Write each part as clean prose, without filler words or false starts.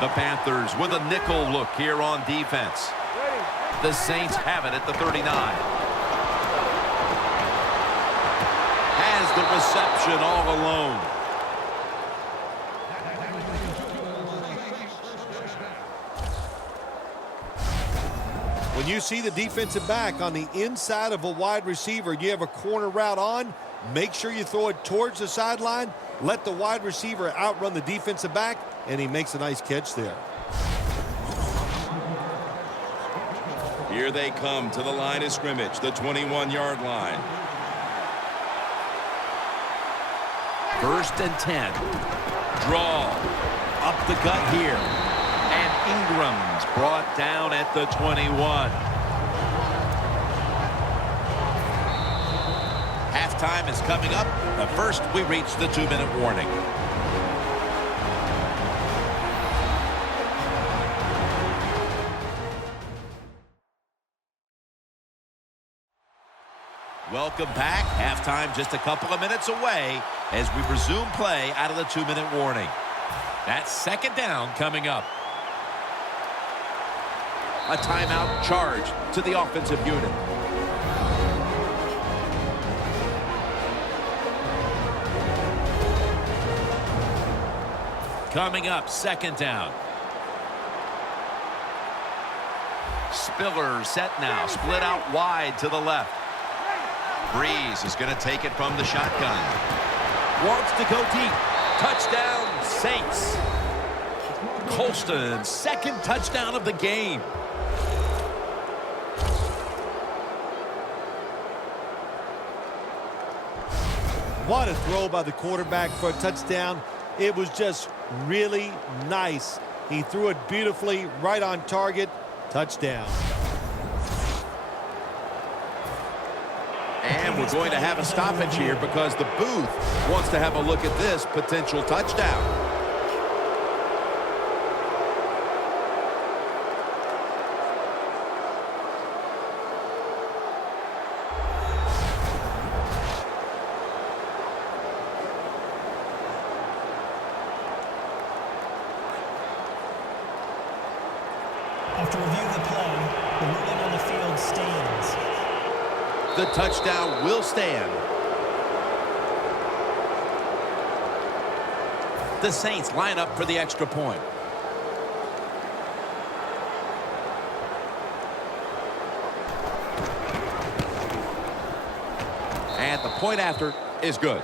The Panthers with a nickel look here on defense. The Saints have it at the 39. Has the reception all alone. When you see the defensive back on the inside of a wide receiver, you have a corner route on, make sure you throw it towards the sideline, let the wide receiver outrun the defensive back, and he makes a nice catch there. Here they come to the line of scrimmage, the 21-yard line. 1st and 10. Draw. Up the gut here. And Ingram's brought down at the 21. Halftime is coming up, but first we reach the 2-minute warning. Welcome back. Halftime just a couple of minutes away as we resume play out of the 2-minute warning. That's 2nd down coming up. A timeout charge to the offensive unit. Coming up, 2nd down. Spiller set now, split out wide to the left. Breeze is going to take it from the shotgun. Wants to go deep. Touchdown, Saints. Colston, 2nd touchdown of the game. What a throw by the quarterback for a touchdown. It was just really nice. He threw it beautifully, right on target. Touchdown. And we're going to have a stoppage here because the booth wants to have a look at this potential touchdown. After review of the play, the ruling on the field stands. The touchdown will stand. The Saints line up for the extra point. And the point after is good.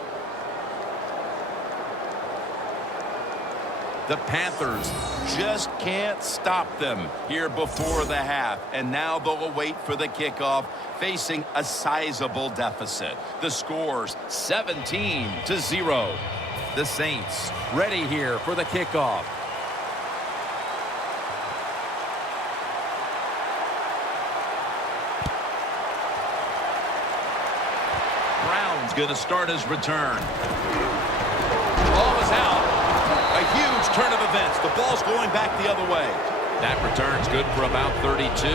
The Panthers just can't stop them here before the half. And now they'll await for the kickoff, facing a sizable deficit. The score's 17-0. The Saints ready here for the kickoff. Brown's going to start his return. Ball is out. A huge turn of events. The ball's going back the other way. That return's good for about 32.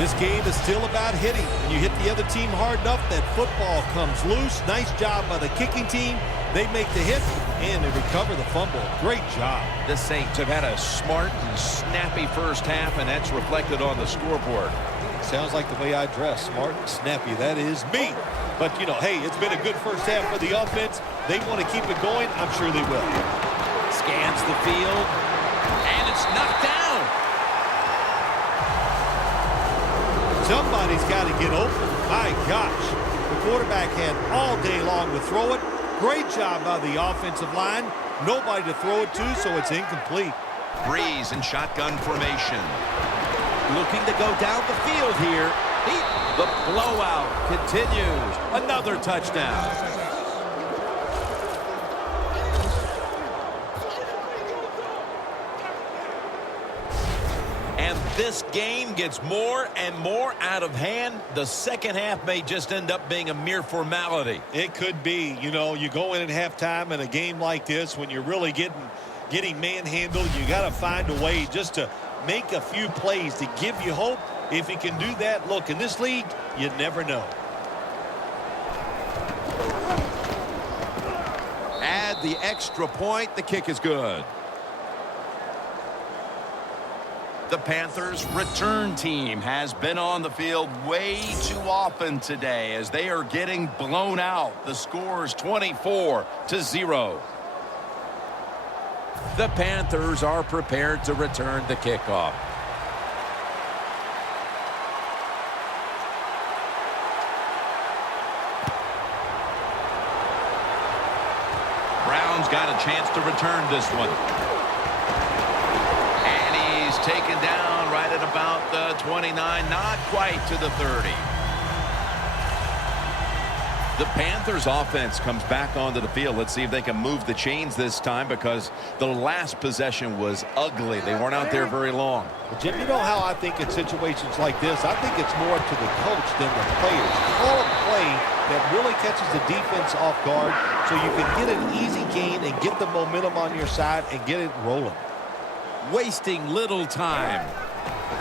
This game is still about hitting. When you hit the other team hard enough, that football comes loose. Nice job by the kicking team. They make the hit, and they recover the fumble. Great job. The Saints have had a smart and snappy first half, and that's reflected on the scoreboard. Sounds like the way I dress. Smart and snappy. That is me. But, you know, hey, it's been a good first half for the offense. They want to keep it going. I'm sure they will. Scans the field, and it's knocked down. Somebody's got to get open. My gosh. The quarterback had all day long to throw it. Great job by the offensive line. Nobody to throw it to, so it's incomplete. Breeze in shotgun formation. Looking to go down the field here. The blowout continues. Another touchdown. And this game gets more and more out of hand. The second half may just end up being a mere formality. It could be. You know, you go in at halftime in a game like this when you're really getting manhandled. You got to find a way just to make a few plays to give you hope. If you can do that, look, in this league, you never know. Add the extra point. The kick is good. The Panthers return team has been on the field way too often today as they are getting blown out. The score is 24-0. The Panthers are prepared to return the kickoff. Brown's got a chance to return this one. Taken down right at about the 29, not quite to the 30. The Panthers offense comes back onto the field. Let's see if they can move the chains this time because the last possession was ugly. They weren't out there very long. Well, Jim, you know how I think in situations like this, I think it's more up to the coach than the players. Call a play that really catches the defense off guard so you can get an easy gain and get the momentum on your side and get it rolling. Wasting little time.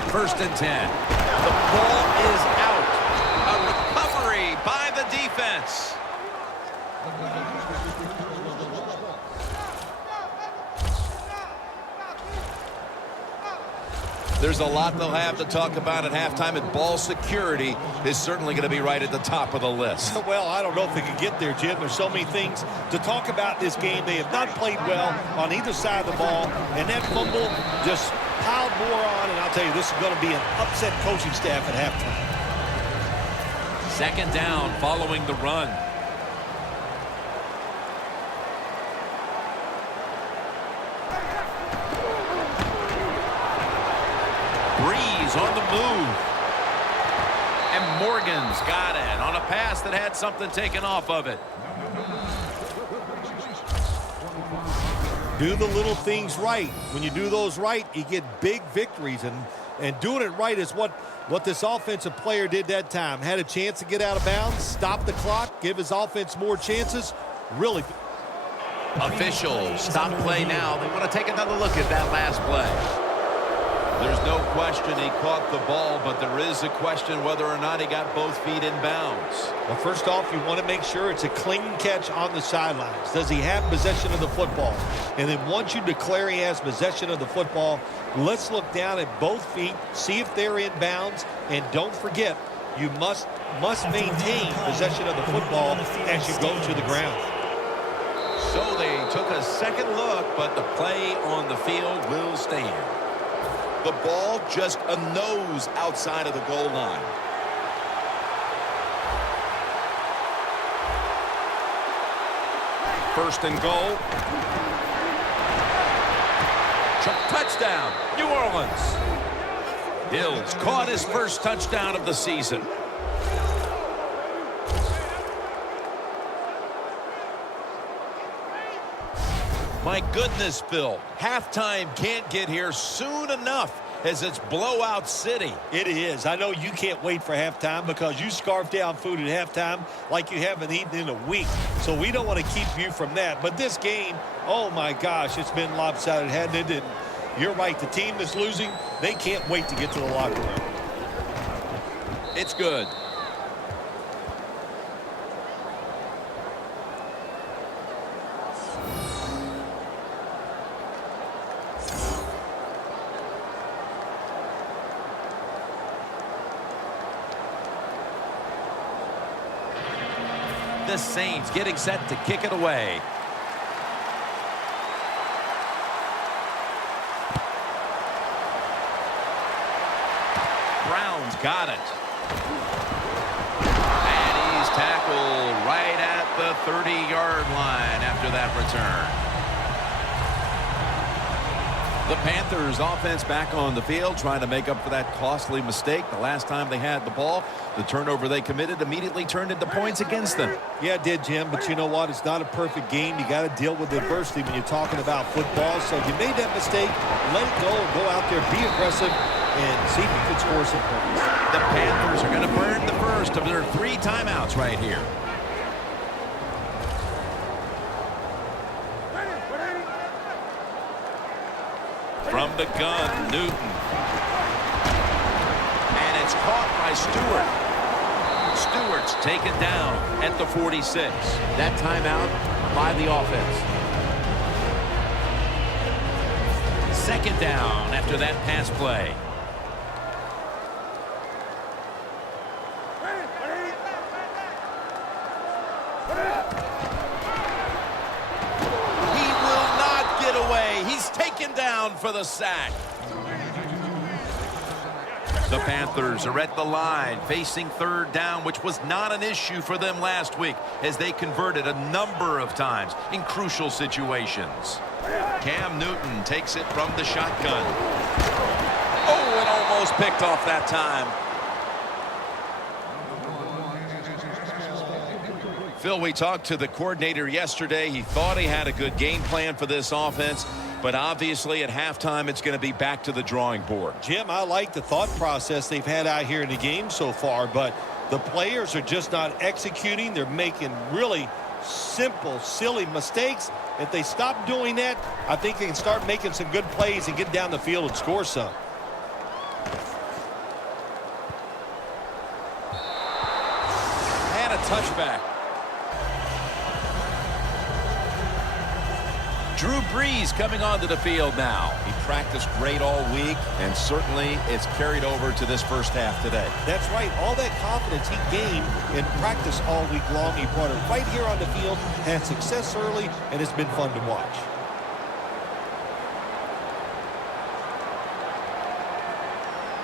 1st and 10. The ball is out. A recovery by the defense. There's a lot they'll have to talk about at halftime, and ball security is certainly going to be right at the top of the list. Well, I don't know if they can get there, Jim. There's so many things to talk about in this game. They have not played well on either side of the ball, and that fumble just piled more on, and I'll tell you, this is going to be an upset coaching staff at halftime. 2nd down following the run. Breeze on the move. And Morgan's got it on a pass that had something taken off of it. Do the little things right. When you do those right, you get big victories. And doing it right is what this offensive player did that time. Had a chance to get out of bounds, stop the clock, give his offense more chances. Really. Officials stop play now. They want to take another look at that last play. There's no question he caught the ball, but there is a question whether or not he got both feet in bounds. Well, first off, you want to make sure it's a clean catch on the sidelines. Does he have possession of the football? And then once you declare he has possession of the football, let's look down at both feet, see if they're in bounds, and don't forget, you must maintain possession of the football as you go to the ground. So they took a second look, but the play on the field will stand. The ball just a nose outside of the goal line. First and goal. Touchdown, New Orleans. Hills caught his first touchdown of the season. My goodness, Phil. Halftime can't get here soon enough as it's blowout city. It is. I know you can't wait for halftime because you scarf down food at halftime like you haven't eaten in a week. So we don't want to keep you from that. But this game, oh my gosh, it's been lopsided, hasn't it? And you're right. The team that's losing, they can't wait to get to the locker room. It's good. The Saints getting set to kick it away. Brown's got it. And he's tackled right at the 30-yard line after that return. The Panthers offense back on the field trying to make up for that costly mistake. The last time they had the ball, the turnover they committed immediately turned into points against them. Yeah, it did, Jim, but you know what? It's not a perfect game. You got to deal with adversity when you're talking about football. So you made that mistake, let it go, go out there, be aggressive, and see if you can score some points. The Panthers are going to burn the first of their 3 timeouts right here. From the gun, Newton. And it's caught by Stewart. Stewart yards, taken down at the 46. That timeout by the offense. Second down after that pass play. He will not get away. He's taken down for the sack. The Panthers are at the line, facing third down, which was not an issue for them last week as they converted a number of times in crucial situations. Cam Newton takes it from the shotgun. Oh, and almost picked off that time. Phil, we talked to the coordinator yesterday. He thought he had a good game plan for this offense, but obviously at halftime it's going to be back to the drawing board. Jim, I like the thought process they've had out here in the game so far, but the players are just not executing. They're making really simple, silly mistakes. If they stop doing that, I think they can start making some good plays and get down the field and score some. And a touchback. Drew Brees coming onto the field now. He practiced great all week, and certainly it's carried over to this first half today. That's right. All that confidence he gained in practice all week long, he brought it right here on the field, had success early, and it's been fun to watch.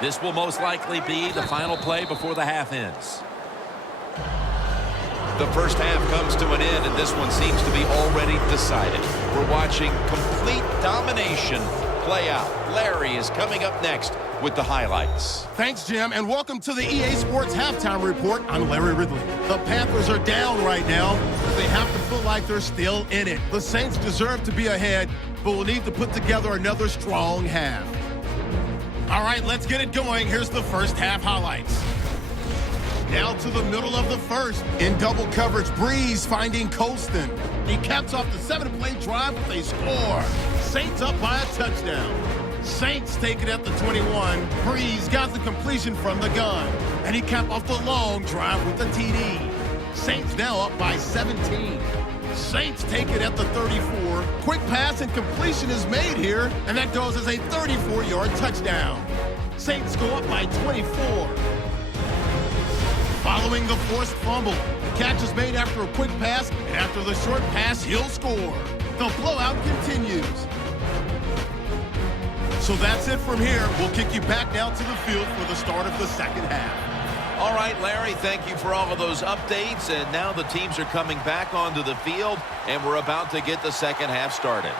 This will most likely be the final play before the half ends. The first half comes to an end, and this one seems to be already decided. We're watching complete domination play out. Larry is coming up next with the highlights. Thanks, Jim, and welcome to the EA Sports Halftime Report. I'm Larry Ridley. The Panthers are down right now, but they have to feel like they're still in it. The Saints deserve to be ahead, but will need to put together another strong half. All right, let's get it going. Here's the first half highlights. Now to the middle of the first. In double coverage, Brees finding Colston. He caps off the 7-play drive with a score. Saints up by a touchdown. Saints take it at the 21. Brees got the completion from the gun. And he capped off the long drive with the TD. Saints now up by 17. Saints take it at the 34. Quick pass and completion is made here, and that goes as a 34-yard touchdown. Saints go up by 24. Following the forced fumble, the catch is made after a quick pass, and after the short pass, he'll score. The blowout continues. So that's it from here. We'll kick you back down to the field for the start of the second half. All right, Larry, thank you for all of those updates. And now the teams are coming back onto the field, and we're about to get the second half started.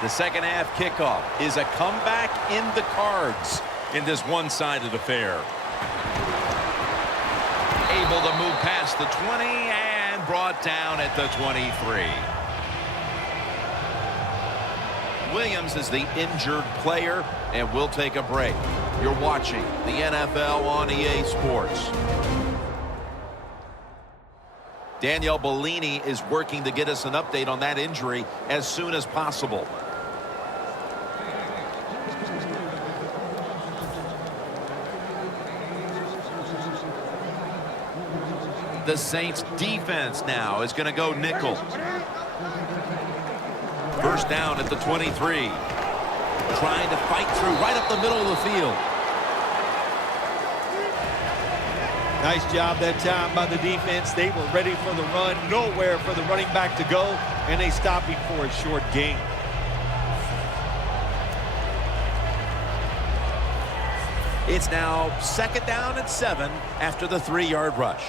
The second half kickoff is a comeback in the cards in this one-sided affair. Able to move past the 20 and brought down at the 23. Williams is the injured player, and we'll take a break. You're watching the NFL on EA Sports. Danielle Bellini is working to get us an update on that injury as soon as possible. The Saints defense now is going to go nickel. First down at the 23. Trying to fight through right up the middle of the field. Nice job that time by the defense. They were ready for the run, nowhere for the running back to go, and they stopped him for a short gain. It's now second down and 7 after the 3-yard rush.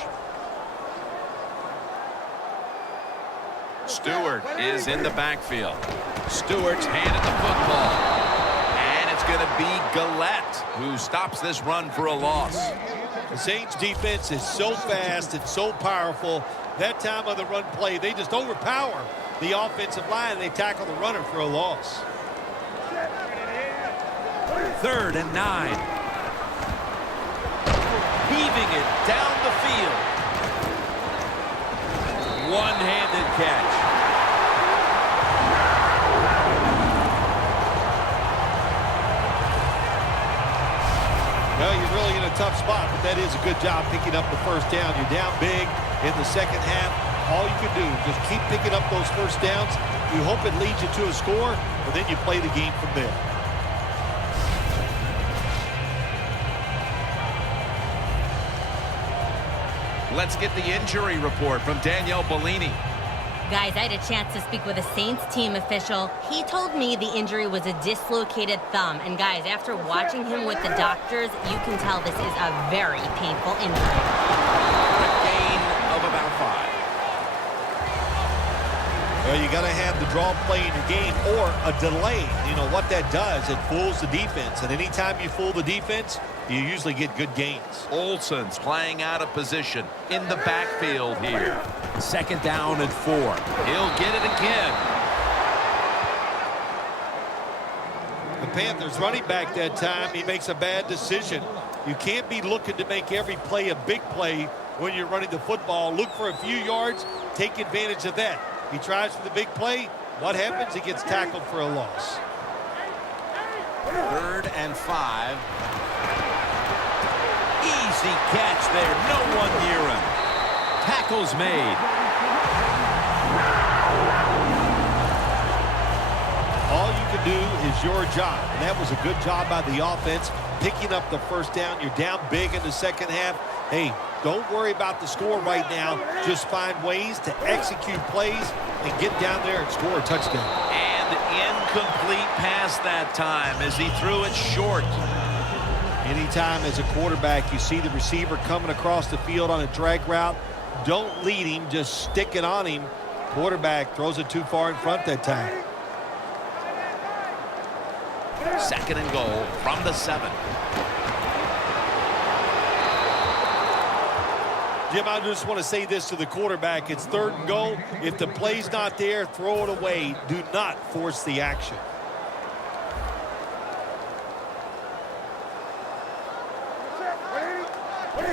Stewart is in the backfield. Stewart's handed the football. And it's going to be Gillette who stops this run for a loss. The Saints defense is so fast and so powerful. That time of the run play, they just overpower the offensive line, and they tackle the runner for a loss. 3rd and 9. Heaving it down the field. One-handed catch. Well, you're really in a tough spot, but that is a good job picking up the first down. You're down big in the second half. All you can do, just keep picking up those first downs. You hope it leads you to a score, and then you play the game from there. Let's get the injury report from Danielle Bellini. Guys, I had a chance to speak with a Saints team official. He told me the injury was a dislocated thumb. And guys, after watching him with the doctors, you can tell this is a very painful injury. A gain of about 5. Well, you got to have the draw play in your game or a delay. You know what that does, it fools the defense. And anytime you fool the defense, you usually get good gains. Olsen's playing out of position in the backfield here. 2nd down and 4. He'll get it again. The Panthers running back that time, he makes a bad decision. You can't be looking to make every play a big play when you're running the football. Look for a few yards, take advantage of that. He tries for the big play. What happens? He gets tackled for a loss. 3rd and 5. Easy catch there. No one near him. Tackle's made. All you can do is your job. And that was a good job by the offense, picking up the first down. You're down big in the second half. Hey, don't worry about the score right now. Just find ways to execute plays and get down there and score a touchdown. And incomplete pass that time as he threw it short. Anytime as a quarterback you see the receiver coming across the field on a drag route, don't lead him, just stick it on him. Quarterback throws it too far in front that time. 2nd and goal from the 7. Jim, I just want to say this to the quarterback. It's 3rd and goal. If the play's not there, throw it away. Do not force the action.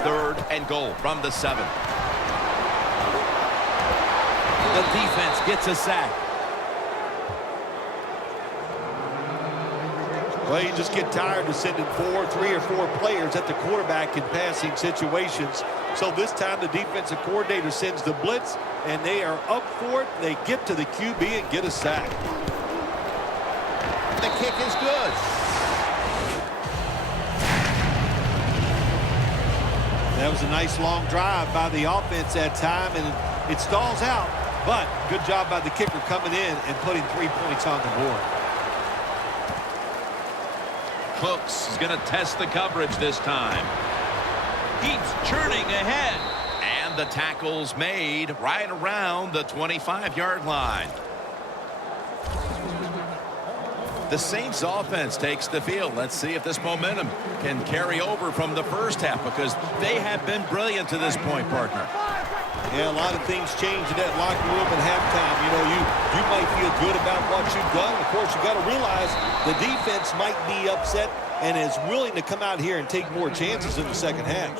Third and goal from the 7. The defense gets a sack. Well, you just get tired of sending 3 or 4 players at the quarterback in passing situations. So this time the defensive coordinator sends the blitz, and they are up for it. They get to the QB and get a sack. The kick is good. That was a nice long drive by the offense that time, and it stalls out. But good job by the kicker coming in and putting 3 points on the board. Cooks is going to test the coverage this time. Keeps churning ahead. And the tackle's made right around the 25-yard line. The Saints offense takes the field. Let's see if this momentum can carry over from the first half, because they have been brilliant to this point, partner. Yeah, a lot of things change in that locker room at halftime. You know, you might feel good about what you've done. Of course, you got to realize the defense might be upset and is willing to come out here and take more chances in the second half.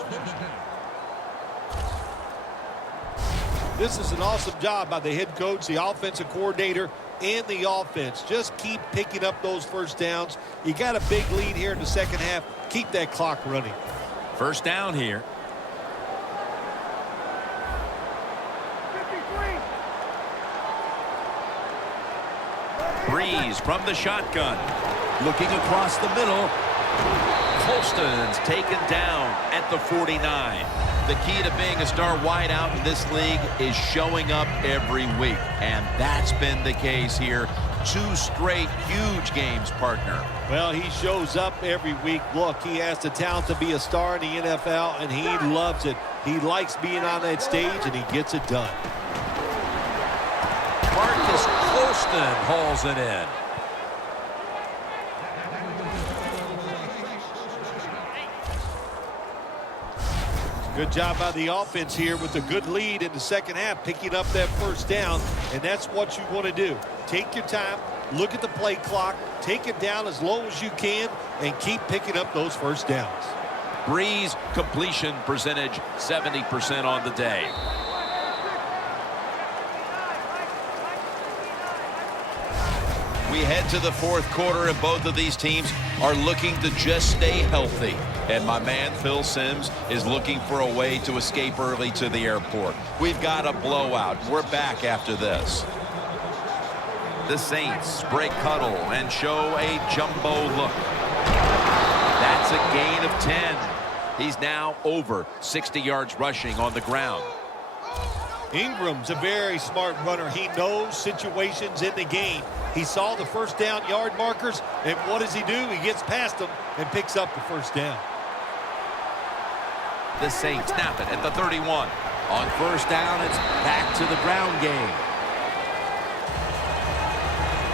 This is an awesome job by the head coach, the offensive coordinator, and the offense. Just keep picking up those first downs. You got a big lead here in the second half. Keep that clock running. 1st down here. Breeze from the shotgun. Looking across the middle. Colston's taken down at the 49. The key to being a star wideout in this league is showing up every week. And that's been the case here. 2 straight huge games, partner. Well, he shows up every week. Look, he has the talent to be a star in the NFL, and he loves it. He likes being on that stage, and he gets it done. Marcus Colston hauls it in. Good job by the offense here with a good lead in the second half, picking up that first down, and that's what you want to do. Take your time, look at the play clock, take it down as low as you can, and keep picking up those first downs. Breeze completion percentage 70% on the day. We head to the 4th quarter, and both of these teams are looking to just stay healthy. And my man Phil Simms is looking for a way to escape early to the airport. We've got a blowout. We're back after this. The Saints break huddle and show a jumbo look. That's a gain of 10. He's now over 60 yards rushing on the ground. Ingram's a very smart runner. He knows situations in the game. He saw the first down yard markers, and what does he do? He gets past them and picks up the first down. The Saints snap it at the 31. On first down, it's back to the ground game.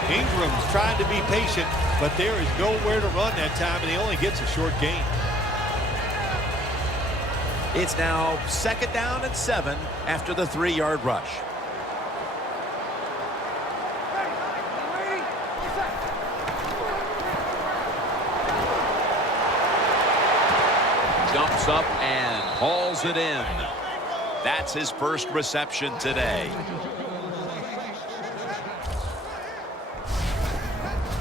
Ingram's trying to be patient, but there is nowhere to run that time, and he only gets a short gain. It's now 2nd down and 7 after the 3-yard rush. Jumps up and hauls it in. That's his first reception today.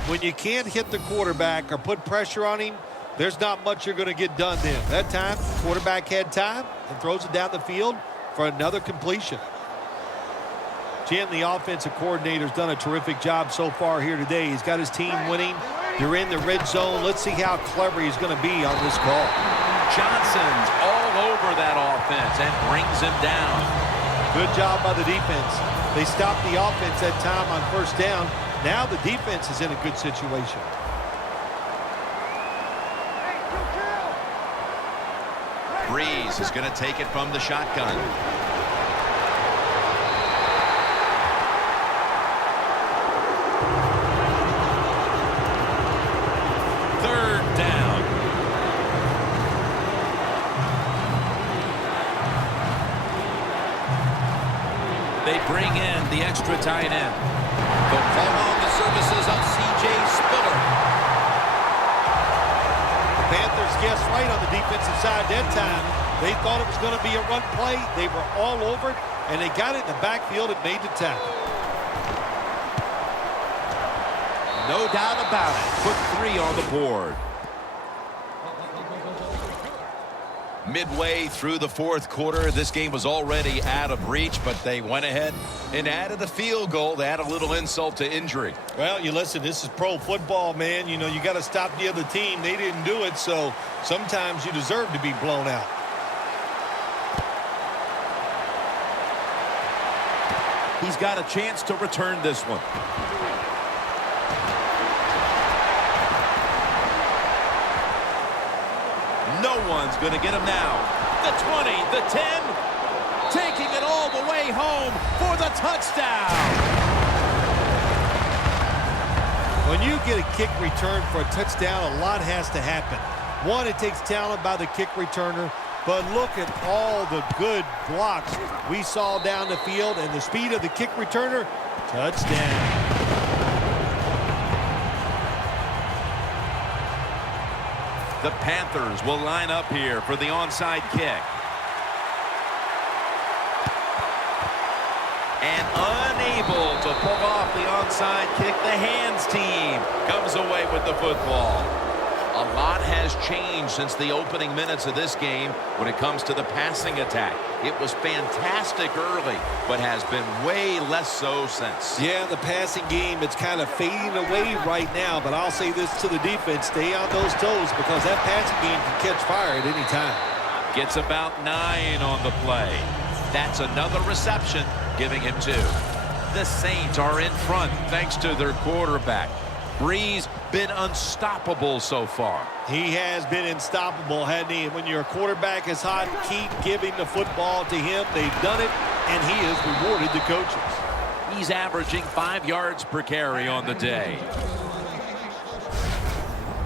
When you can't hit the quarterback or put pressure on him, there's not much you're going to get done then. That time, the quarterback had time and throws it down the field for another completion. Jim, the offensive coordinator's done a terrific job so far here today. He's got his team winning. They're in the red zone. Let's see how clever he's going to be on this call. Johnson's all over that offense and brings him down. Good job by the defense. They stopped the offense that time on first down. Now the defense is in a good situation. Breeze is going to take it from the shotgun. They bring in the extra tight end. They'll call on the services of C.J. Spiller. The Panthers guessed right on the defensive side that time. They thought it was going to be a run play. They were all over it, and they got it in the backfield and made the tackle. No doubt about it. Put 3 on the board. Midway through the 4th quarter, this game was already out of reach, but they went ahead and added a field goal to add a little insult to injury. Well, you listen, this is pro football, man. You know, you got to stop the other team. They didn't do it, so sometimes you deserve to be blown out. He's got a chance to return this one. No one's going to get him now. The 20, the 10, taking it all the way home for the touchdown. When you get a kick return for a touchdown, a lot has to happen. One, it takes talent by the kick returner, but look at all the good blocks we saw down the field and the speed of the kick returner. Touchdown. The Panthers will line up here for the onside kick. And unable to pull off the onside kick, the hands team comes away with the football. A lot has changed since the opening minutes of this game when it comes to the passing attack. It was fantastic early, but has been way less so since. Yeah, the passing game, it's kind of fading away right now, but I'll say this to the defense, stay on those toes because that passing game can catch fire at any time. Gets about 9 on the play. That's another reception, giving him 2. The Saints are in front thanks to their quarterback. Breeze been unstoppable so far. He has been unstoppable, hasn't he? When your quarterback is hot, keep giving the football to him. They've done it, and he has rewarded the coaches. He's averaging 5 yards per carry on the day.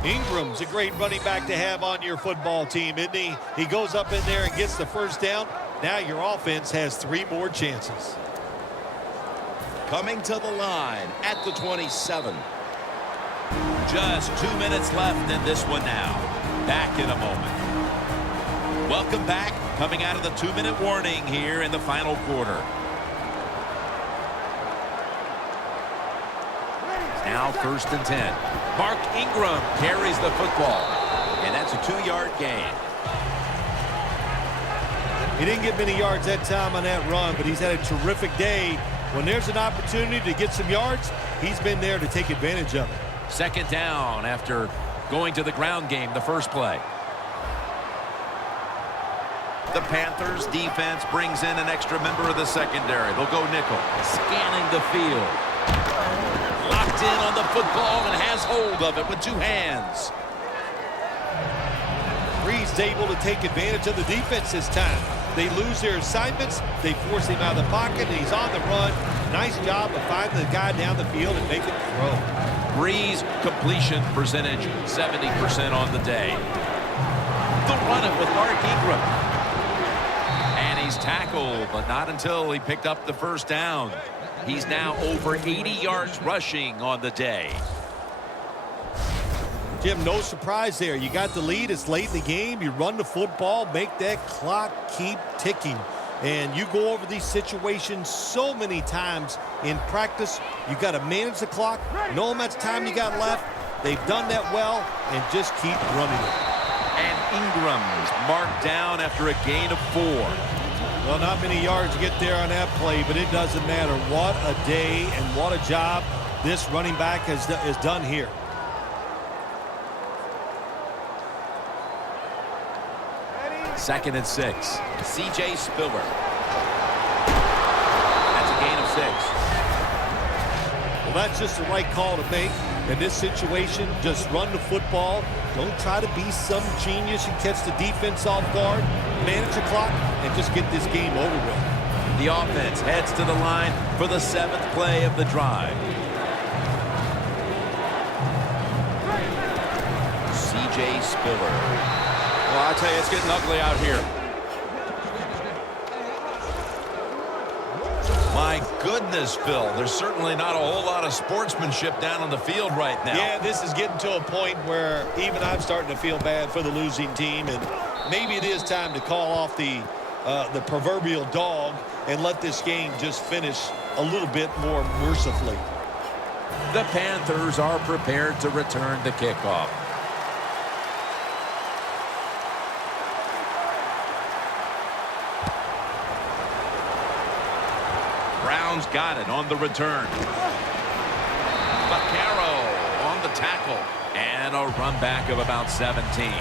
Ingram's a great running back to have on your football team, isn't he? He goes up in there and gets the first down. Now your offense has 3 more chances. Coming to the line at the 27. Just 2 minutes left in this one now. Back in a moment. Welcome back. Coming out of the 2-minute warning here in the final quarter. Now 1st and 10. Mark Ingram carries the football. And that's It's a 2-yard gain. He didn't get many yards that time on that run, but he's had a terrific day. When there's an opportunity to get some yards, he's been there to take advantage of it. Second down after going to the ground game the first play. The Panthers defense brings in an extra member of the secondary. They'll go nickel. Scanning the field. Locked in on the football and has hold of it with 2 hands. Brees able to take advantage of the defense this time. They lose their assignments. They force him out of the pocket, and he's on the run. Nice job of finding the guy down the field and making the throw. Brees completion percentage 70% on the day. They'll run it with Mark Ingram. And he's tackled, but not until he picked up the first down. He's now over 80 yards rushing on the day. Jim, no surprise there. You got the lead. It's late in the game. You run the football, make that clock keep ticking. And you go over these situations so many times in practice. You got to manage the clock, know how much time you got left. They've done that well, and just keep running it. And Ingram's marked down after a gain of 4. Well, not many yards to get there on that play, but it doesn't matter. What a day and what a job this running back has done here. Second and 6. C.J. Spiller. That's a gain of 6. Well, that's just the right call to make. In this situation, just run the football. Don't try to be some genius and catch the defense off guard. Manage the clock and just get this game over with. The offense heads to the line for the 7th play of the drive. C.J. Spiller. Well, I tell you, it's getting ugly out here. My goodness, Phil. There's certainly not a whole lot of sportsmanship down on the field right now. Yeah, this is getting to a point where even I'm starting to feel bad for the losing team, and maybe it is time to call off the proverbial dog and let this game just finish a little bit more mercifully. The Panthers are prepared to return the kickoff. Brown's got it on the return. Vaccaro on the tackle. And a run back of about 17.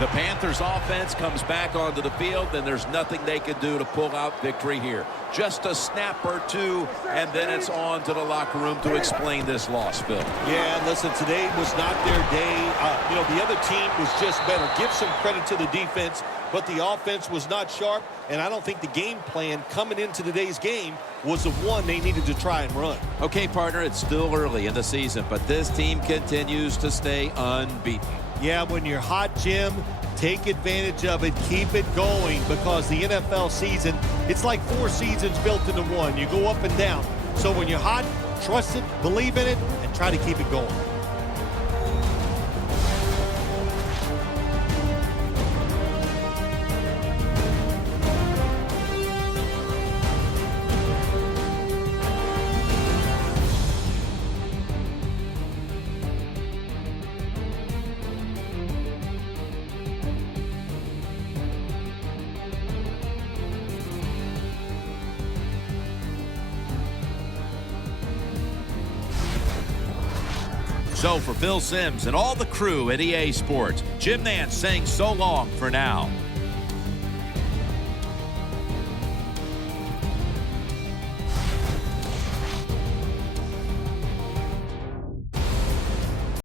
The Panthers offense comes back onto the field, and there's nothing they can do to pull out victory here. Just a snap or two, and then it's on to the locker room to explain this loss, Phil. Yeah, listen, today was not their day. The other team was just better. Give some credit to the defense, but the offense was not sharp, and I don't think the game plan coming into today's game was the one they needed to try and run. Okay, partner, it's still early in the season, but this team continues to stay unbeaten. Yeah, when you're hot, Jim, take advantage of it. Keep it going, because the NFL season, it's like 4 seasons built into one. You go up and down. So when you're hot, trust it, believe in it, and try to keep it going. So for Phil Simms and all the crew at EA Sports, Jim Nantz saying so long for now.